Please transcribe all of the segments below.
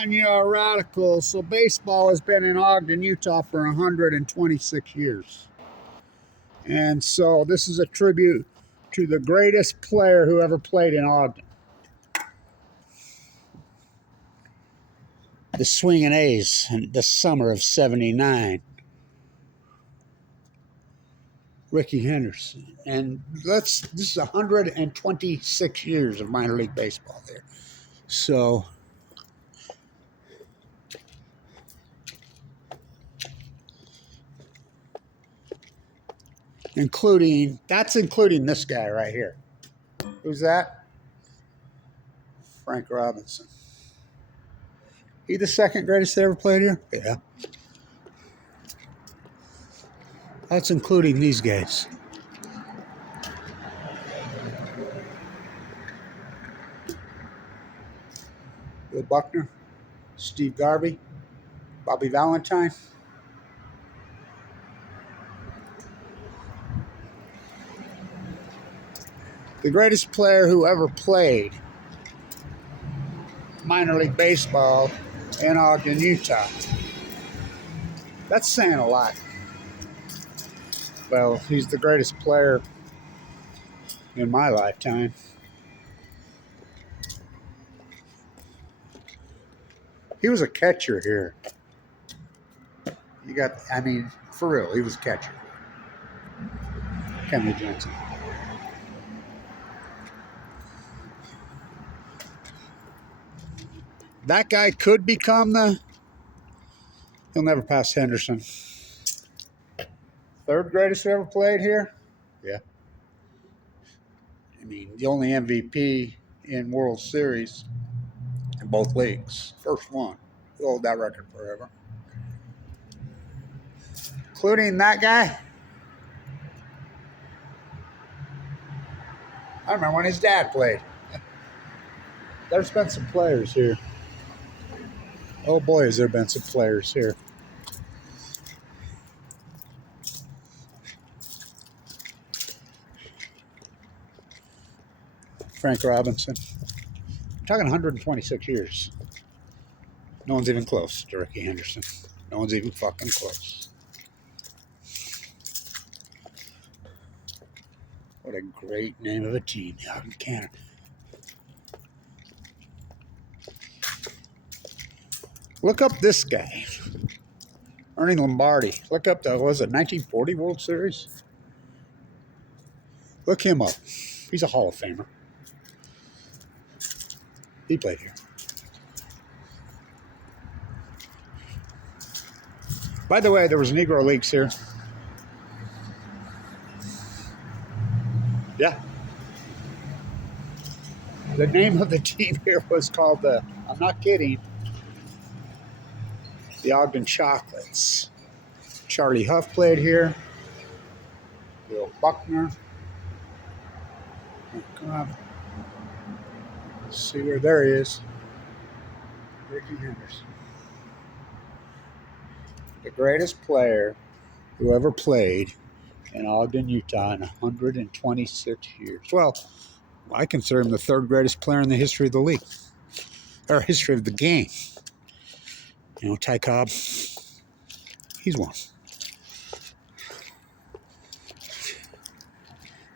telling you a radical. So baseball has been in Ogden, Utah for 126 years. And so this is a tribute to the greatest player who ever played in Ogden. The Swingin' A's in the summer of '79. Rickey Henderson. And this is 126 years of minor league baseball there. So that's including this guy right here. Who's that? Frank Robinson. He the second greatest that ever played here? Yeah. That's including these guys. Bill Buckner, Steve Garvey, Bobby Valentine. The greatest player who ever played minor league baseball in Ogden, Utah. That's saying a lot. Well, he's the greatest player in my lifetime. He was a catcher here. For real, he was a catcher. Kenley Jensen. That guy could become he'll never pass Henderson. Third greatest who ever played here? Yeah. The only MVP in World Series in both leagues. First one. He'll hold that record forever. Including that guy. I remember when his dad played. There's been some players here. Oh boy, has there been some players here. Frank Robinson. I'm talking 126 years. No one's even close to Rickey Henderson. No one's even fucking close. What a great name of a team, Ogden, Canada. Look up this guy, Ernie Lombardi. Look up the, 1940 World Series? Look him up. He's a Hall of Famer. He played here. By the way, there was Negro Leagues here. Yeah. The name of the team here was called I'm not kidding, the Ogden Chocolates. Charlie Huff played here. Bill Buckner. Oh, God. Let's see where there he is. Rickey Henderson. The greatest player who ever played in Ogden, Utah in 126 years. Well, I consider him the third greatest player in the history of the league. Or history of the game. Ty Cobb, he's one.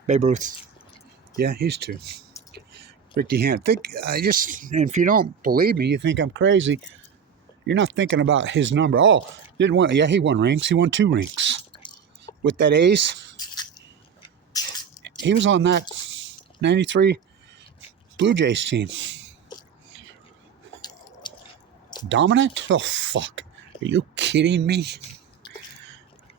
Babe Ruth, yeah, he's two. Rickey Henderson. If you don't believe me, you think I'm crazy. You're not thinking about his number. Oh, didn't win. Yeah, he won rings. He won 2 rings with that A's. He was on that 93 Blue Jays team. Dominant? Oh, fuck. Are you kidding me?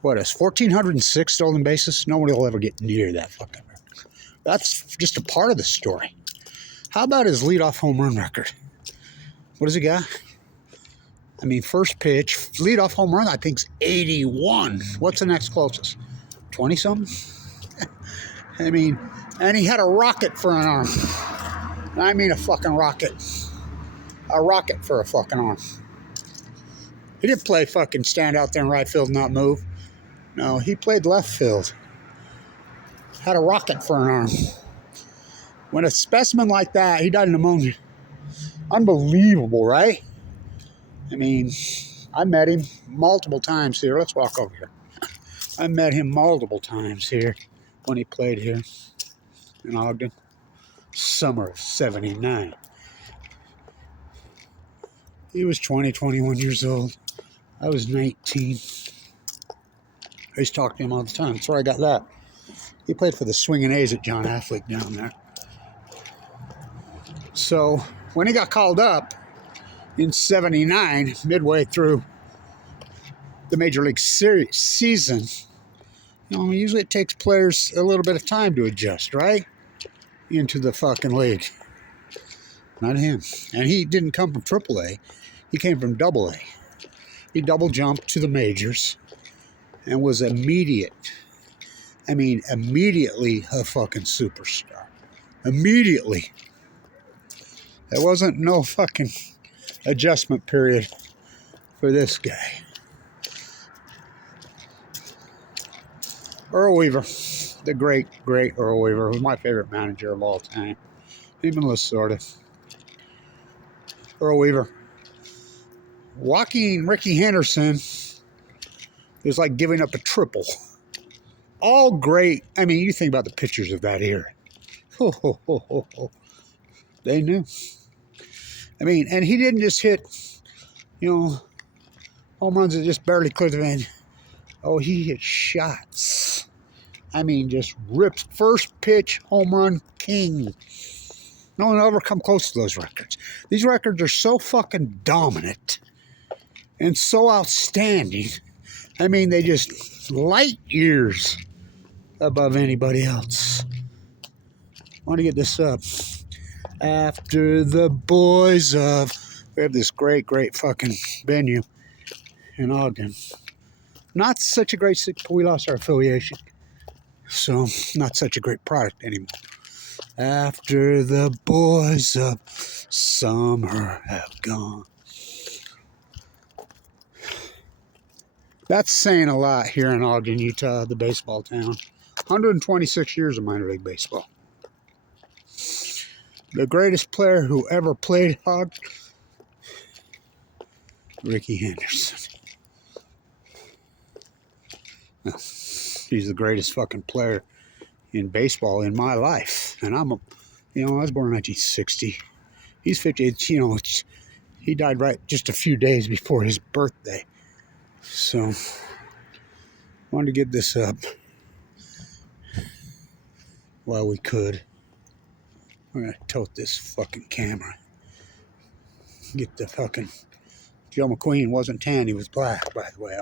What is 1,406 stolen bases? Nobody will ever get near that fucking record. That's just a part of the story. How about his leadoff home run record? What does he got? First pitch, leadoff home run, I think, is 81. What's the next closest? 20-something? And he had a rocket for an arm. A fucking rocket. A rocket for a fucking arm. He didn't play fucking stand out there in right field and not move. No, he played left field. Had a rocket for an arm. When a specimen like that, he died of pneumonia. Unbelievable, right? I mean, I met him multiple times here. Let's walk over here. I met him multiple times here when he played here in Ogden. Summer of 79. He was 20, 21 years old. I was 19. I used to talk to him all the time. That's where I got that. He played for the Swinging A's at John Affleck down there. So when he got called up in 79, midway through the Major League season, usually it takes players a little bit of time to adjust, right? Into the fucking league. Not him. And he didn't come from AAA. He came from AA. He double jumped to the majors and was immediately a fucking superstar. Immediately. There wasn't no fucking adjustment period for this guy. Earl Weaver, the great Earl Weaver, was my favorite manager of all time. Him and Lasorda. Earl Weaver. Walking Rickey Henderson is like giving up a triple. All great. I mean, you think about the pictures of that era. They knew. I mean, and he didn't just hit, home runs that just barely cleared the van. Oh, he hit shots. I mean, just ripped first pitch home run king. No one will ever come close to those records. These records are so fucking dominant and so outstanding. I mean, they just light years above anybody else. I want to get this up. After the boys of... We have this great fucking venue in Ogden. Not such a great... We lost our affiliation. So, not such a great product anymore. After the boys of summer have gone. That's saying a lot here in Ogden, Utah, the baseball town. 126 years of minor league baseball. The greatest player who ever played Ogden, Rickey Henderson. He's the greatest fucking player in baseball in my life. And I was born in 1960. He's 50, he died right just a few days before his birthday. So, wanted to get this up while we could. We're going to tote this fucking camera. Get the fucking... Joe McQueen wasn't tan, he was black, by the way.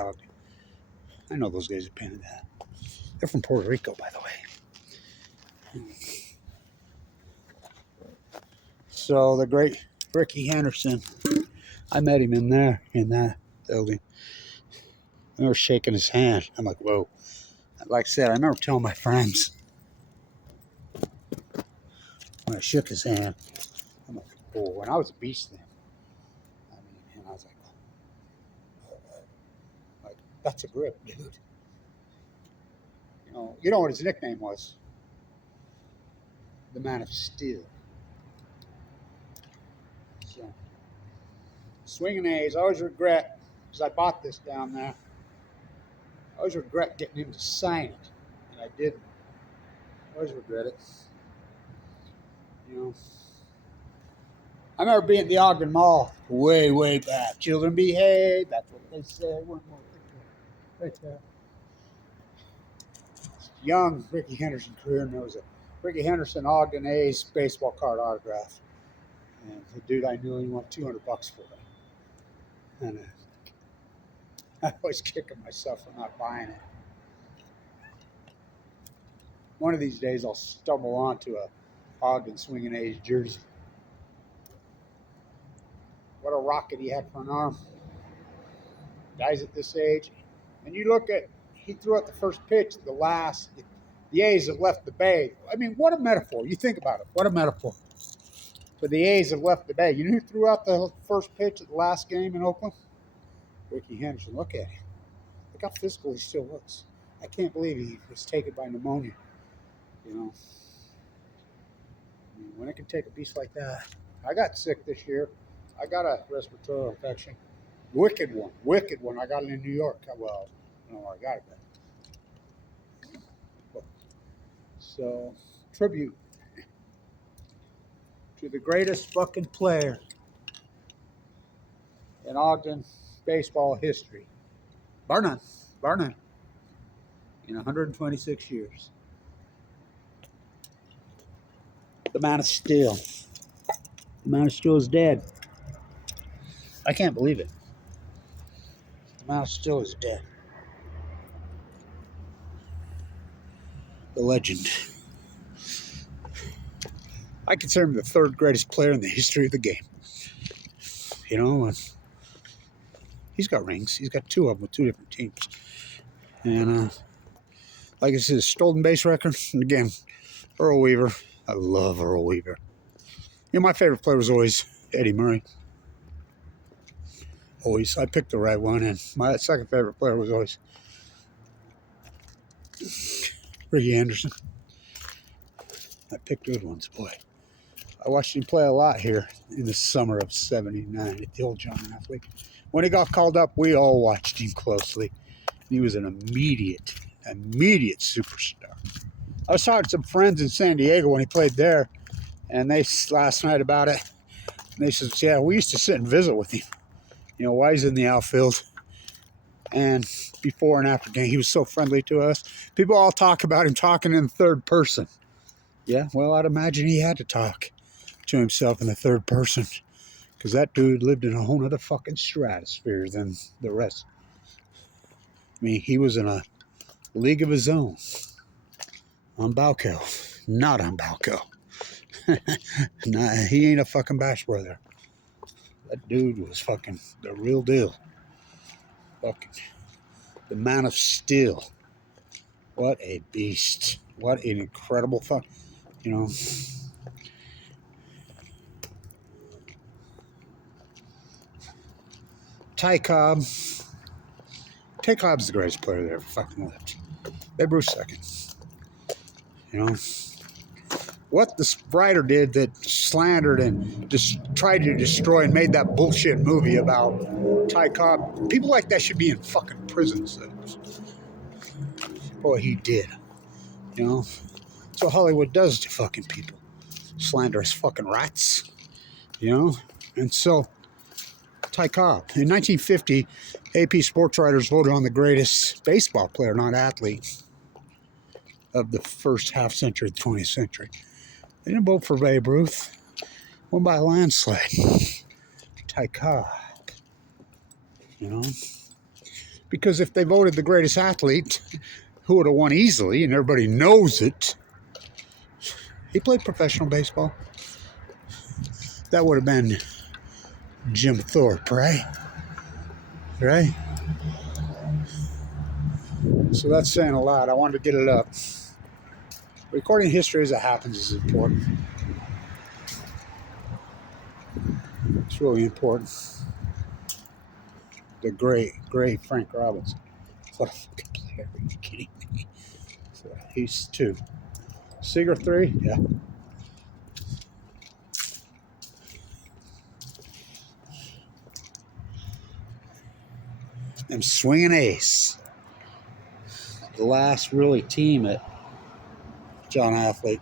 I know those guys are painted that. They're from Puerto Rico, by the way. So, the great Rickey Henderson, I met him in that building. I remember shaking his hand. I'm like, whoa. Like I said, I remember telling my friends when I shook his hand, I'm like, oh, and I was a beast then. I mean, and I was like, that's a grip, dude. You know what his nickname was? The Man of Steel. So, Swinging A's, I always regret, because I bought this down there, I always regret getting him to sign it, and I didn't. I always regret it. I remember being at the Ogden Mall way back. Children behave, that's what they say. One more right there. Young Rickey Henderson career, and there was a Rickey Henderson Ogden A's baseball card autograph. And the dude I knew, he wanted $200 for it. And I was kicking myself for not buying it. One of these days I'll stumble onto a Ogden Swinging A's jersey. What a rocket he had for an arm. Guys at this age. And you look at, he threw out the first pitch, the A's have left the Bay. I mean, what a metaphor. You think about it. What a metaphor. But the A's have left the Bay. You know who threw out the first pitch at the last game in Oakland? Rickey Henderson. Look at him. Look how physical he still looks. I can't believe he was taken by pneumonia. When it can take a beast like that. I got sick this year. I got a respiratory infection. Wicked one. Wicked one. I got it in New York. Well, I don't know where I got it. So, tribute to the greatest fucking player in Ogden baseball history. Bar none. Bar none. In 126 years. The man of steel. The man of steel is dead. I can't believe it. The man of steel is dead. The legend. I consider him the third greatest player in the history of the game. You know, he's got rings. He's got 2 of them with 2 different teams. And like I said, stolen base record. And again, Earl Weaver. I love Earl Weaver. You know, my favorite player was always Eddie Murray. Always. I picked the right one. And my second favorite player was always RICKEY Henderson. I picked good ones, boy. I watched him play a lot here in the summer of '79 at the old John Athlete. When he got called up, we all watched him closely. He was an immediate superstar. I was talking to some friends in San Diego when he played there, and they last night about it. And they said, yeah, we used to sit and visit with him. You know, while he's in the outfield. And before and after game, he was so friendly to us. People all talk about him talking in the third person. Yeah, well, I'd imagine he had to talk to himself in the third person. Because that dude lived in a whole other fucking stratosphere than the rest. I mean, he was in a league of his own. On Balco. Not on Balco. Nah, he ain't a fucking bash brother. That dude was fucking the real deal. Fucking the man of steel. What a beast. What an incredible fuck. You know. Ty Cobb. Ty Cobb's the greatest player that ever fucking lived. Babe Ruth second. You know. What the writer did that slandered and just tried to destroy and made that bullshit movie about Ty Cobb. People like that should be in fucking prison cells. Boy, he did. You know? That's what Hollywood does to fucking people. Slanderous fucking rats. You know? And so, Ty Cobb. In 1950, AP sports writers voted on the greatest baseball player, not athlete, of the first half century of the 20th century. They didn't vote for Babe Ruth. Won by a landslide. Ty Cobb. You know? Because if they voted the greatest athlete, who would have won easily, and everybody knows it, he played professional baseball. That would have been Jim Thorpe, right? Right? So that's saying a lot. I wanted to get it up. Recording history as it happens is important. It's really important. The great Frank Robinson. What a fucking player. Are you kidding me? So he's 2. Seager 3? Yeah. And swinging ace. The last really team at John Athlete.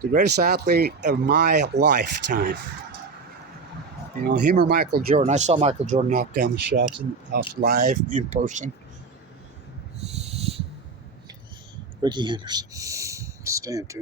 The greatest athlete of my lifetime. You know, him or Michael Jordan. I saw Michael Jordan knock down the shots in the house live in person. RICKEY Henderson. Stand tuned.